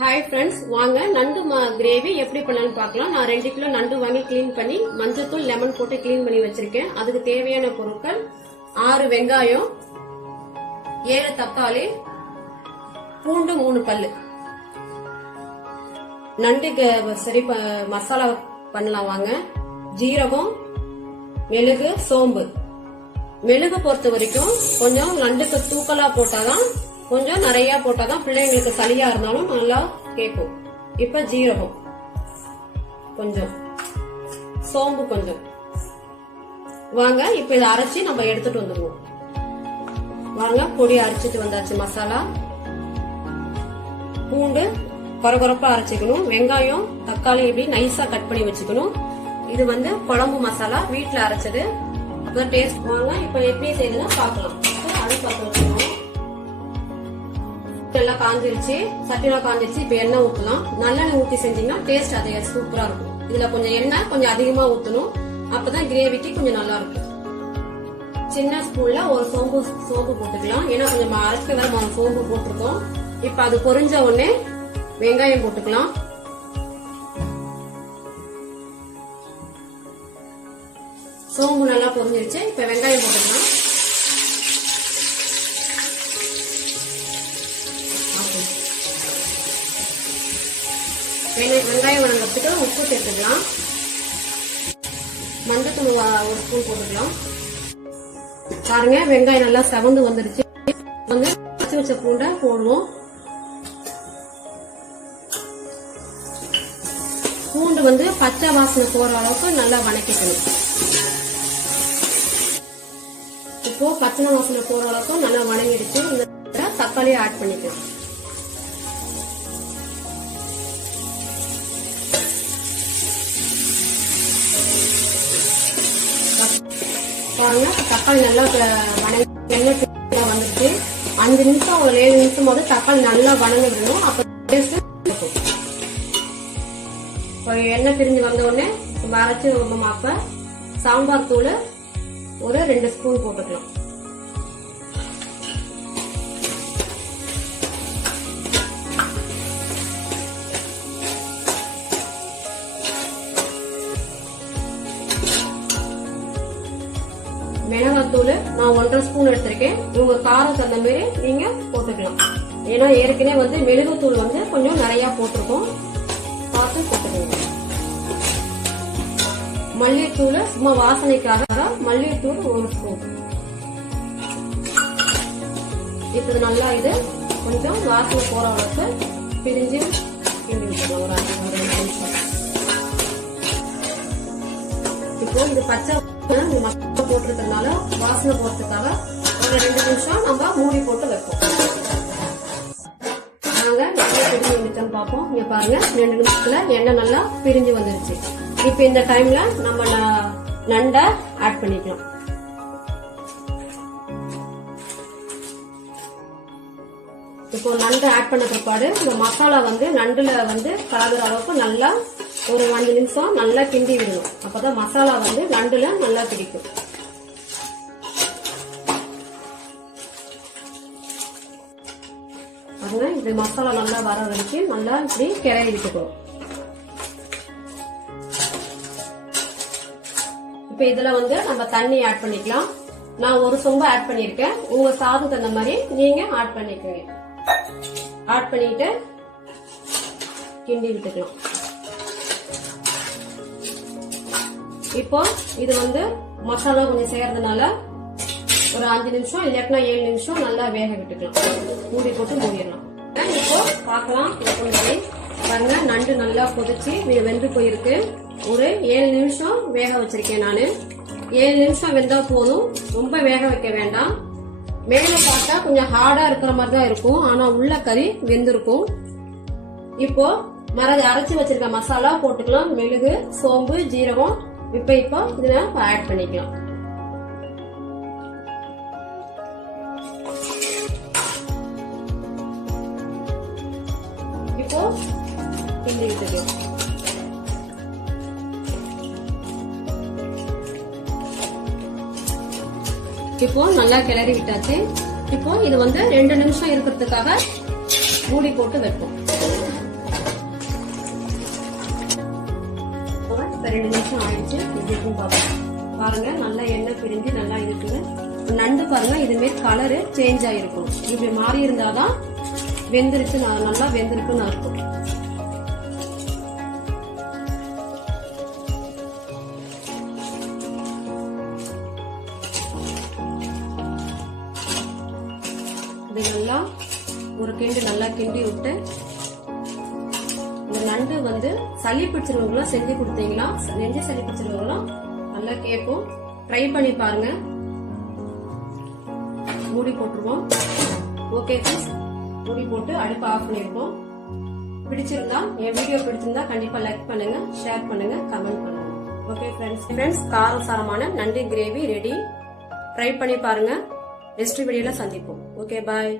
Hi friends, வாங்க நண்டு gravy எப்படி பண்ணலாம்னு பார்க்கலாம். நான் 2 கிலோ நண்டு வாங்கி கிளீன் பண்ணி மஞ்சத்தூள் லெமன் போட்டு கிளீன் பண்ணி வச்சிருக்கேன். அதுக்கு தேவையான பொருட்கள் 6 வெங்காயம், 7 தக்காளி, பூண்டு 3 பல்லு. நண்டுக்கு சரி மசாலா பண்ணலாம் வாங்க. ஜீரகம், மிளகு, சோம்பு. மிளகு பொறுத்த வரைக்கும் கொஞ்சம் நண்டுக்கு தூக்கலா போட்டாதான், கொஞ்சம் நிறைய போட்டாதான் பிள்ளைங்களுக்கு சளியா இருந்தாலும் நல்லா கேட்கும். இப்ப ஜீரகம் கொஞ்சம், சோம்பு கொஞ்சம். வாங்க இப்ப இதை அரைச்சி நம்ம எடுத்துட்டு வந்துடுவோம். வாங்க பொடி அரைச்சிட்டு வந்தாச்சு. மசாலா, பூண்டு கொரகொரப்பா அரைச்சிக்கணும். வெங்காயம் தக்காளி இப்படி நைஸா கட் பண்ணி வச்சுக்கணும். இது குழம்பு மசாலா வீட்டுல அரைச்சது. அப்புறம் டேஸ்ட். வாங்க இப்ப எப்படி செய்யுதுன்னா பாக்கலாம். அது பார்த்து வச்சுக்கணும். எல்லாம் காஞ்சிருச்சு, சட்டிலாம் காஞ்சிருச்சு. இப்ப எண்ணெய் ஊத்தலாம். நல்லெண்ணெய் ஊத்தி செஞ்சீங்கன்னா டேஸ்ட் அதே சூப்பரா இருக்கும். இதுல கொஞ்சம் எண்ணெய் கொஞ்சம் அதிகமா ஊத்தணும், அப்பதான் கிரேவிக்கு கொஞ்சம் நல்லா இருக்கும். சின்ன ஸ்பூன்ல ஒரு சோம்பு போட்டுக்கலாம். ஏன்னா கொஞ்சம் அரைக்க வேற சோம்பு போட்டிருக்கோம். இப்ப அது பொரிஞ்ச உடனே வெங்காயம் போட்டுக்கலாம். சோம்பு நல்லா பொரிஞ்சிருச்சு. இப்ப வெங்காயம் போட்டுக்கலாம். வெங்காயம் வதங்கிறதுக்கு உப்பு சேர்த்துக்கலாம். மஞ்சத்தூள் 1 ஸ்பூன் போட்டுக்கலாம். பாருங்க வெங்காயம் நல்லா செவந்து வந்துருச்சு. பச்சை வச்ச பூண்டை போடுவோம். பூண்டு பச்சை வாசனை போற அளவுக்கு நல்லா வதக்கிக்கணும். இப்போ பச்சை வாசனை போற அளவுக்கு நல்லா வதங்கிடுச்சு. இந்த தக்காளியை ஆட் பண்ணிக்கலாம். பாருங்க தக்காளி நல்லா வந்துருச்சு. 5 நிமிஷம் ஒரு 7 நிமிஷம் போது தக்காளி நல்லா வதங்க விடணும். அப்ப எண்ணெய் பிரிஞ்சு வந்த உடனே அரைச்சி அப்ப சாம்பார் தூள் ஒரு 2 ஸ்பூன் போட்டுக்கலாம். மிளகாத்தூள் நான் 1.5 ஸ்பூன் எடுத்திருக்கேன். உங்க காரம் தகுந்த மாதிரி நீங்க போட்டுக்கலாம். ஏன்னா ஏற்கனவே மிளகுத்தூள் கொஞ்சம் நிறைய போட்டிருக்கோம், பார்த்து போட்டுக்கோங்க. மல்லித்தூள் சும்மா வாசனைக்காக மல்லித்தூள் 1 ஸ்பூன். இப்ப நல்லா இது கொஞ்சம் வாசனை போற அளவுக்கு பிரிஞ்சு கிண்டி விட்டுக்கலாம். ஒரு 5 நிமிஷம். இப்போ இது பச்சை மசாலா போட்டிருக்கிறதுனால வாசனை போறதுக்காக ஒரு 2 நிமிஷம் நம்ம மூடி போட்டு வைப்போம். நாங்க நிறைய பிரிஞ்சு வந்துட்டோம் பார்ப்போம். இங்க பாருங்க 2 நிமிஷத்துல எண்ணெய் நல்லா பிரிஞ்சு வந்துருச்சு. இப்ப இந்த டைம்ல நம்ம நண்டை ஆட் பண்ணிக்கலாம். இப்போ நண்டு ஆட் பண்ண பிற்பாடு இந்த மசாலா நண்டுல கலகுற அளவுக்கு நல்லா ஒரு 5 நிமிஷம் நல்லா கிண்டி விடணும். அப்பதான் மசாலா நண்டுல நல்லா பிடிக்கும். அதனால இந்த மசாலா நல்லா வர வரைக்கும் நல்லா இப்படி கிளறி விட்டுக்கணும். இப்ப இதுல நம்ம தண்ணி ஆட் பண்ணிக்கலாம். நான் 1 சொம்பு ஆட் பண்ணிருக்கேன். உங்க சாதம் தகுந்த மாதிரி நீங்க ஆட் பண்ணிக்கோங்க. ஆட் பண்ணிட்டு கிண்டி விட்டுக்கலாம். இப்போ இது மசாலா கொஞ்சம் செய்யறதுனால ஒரு 5 நிமிஷம் இல்லாட்டினா 7 நிமிஷம் நல்லா வேக விட்டுக்கலாம். மூடி போட்டு மூடிடலாம். இப்போ பார்க்கலாம். பாருங்க நண்டு நல்லா கொதிச்சு வெந்து போயிருக்கு. ஒரு 7 நிமிஷம் வேக வச்சிருக்கேன் நானு. 7 நிமிஷம் வெந்தா போதும், ரொம்ப வேக வைக்க வேண்டாம். மேல பார்த்தா கொஞ்சம் ஹார்டா இருக்கிற மாதிரி தான் இருக்கும், ஆனா உள்ள கறி வெந்திருக்கும். இப்போ அரைச்சி வச்சிருக்க மசாலா போட்டுக்கலாம். மிளகு, சோம்பு, ஜீரகம். இப்போ இதுல ஆட் பண்ணிக்கலாம். இப்போ கிண்டி விட்டுக்கலாம். இப்போ நல்லா கிளறி விட்டாச்சு. இப்போ இது 2 நிமிஷம் இருக்கிறதுக்காக மூடி போட்டு வைப்போம். 2 நிமிஷம் ஆயிடுச்சு. இப்படி இருக்கும் பாருங்க, நல்லா எண்ணெய் பிரிஞ்சு நல்லா இருக்குது. நண்டு பாருங்க இதுமாரி கலரு சேஞ்ச் ஆயிருக்கும். இப்படி மாறி இருந்தாதான் வெந்துருச்சு, நல்லா வெந்திருக்குன்னு அர்த்தம். இது நல்லா ஒரு கிண்டு நல்லா கிண்டி விட்டு, இந்த நண்டு வந்து சளி பிடிச்சிருவங்களும் செஞ்சு கொடுத்தீங்களா, நெஞ்சு சளி பிடிச்சிருவங்களும் நல்லா கேட்கும். ட்ரை பண்ணி பாருங்க. மூடி போட்டுருவோம். ஓகே ஃப்ரெண்ட்ஸ், மூடி போட்டு அடுப்பு ஆஃப் பண்ணிருப்போம். பிடிச்சிருந்தா, என் வீடியோ பிடிச்சிருந்தா கண்டிப்பா லைக் பண்ணுங்க, ஷேர் பண்ணுங்க, கமெண்ட் பண்ணுங்க. ஓகே ஃப்ரெண்ட்ஸ், காரசாரமான நண்டு கிரேவி ரெடி. ட்ரை பண்ணி பாருங்க. நெக்ஸ்ட் வீடியோல சந்திப்போம். ஓகே, பாய்.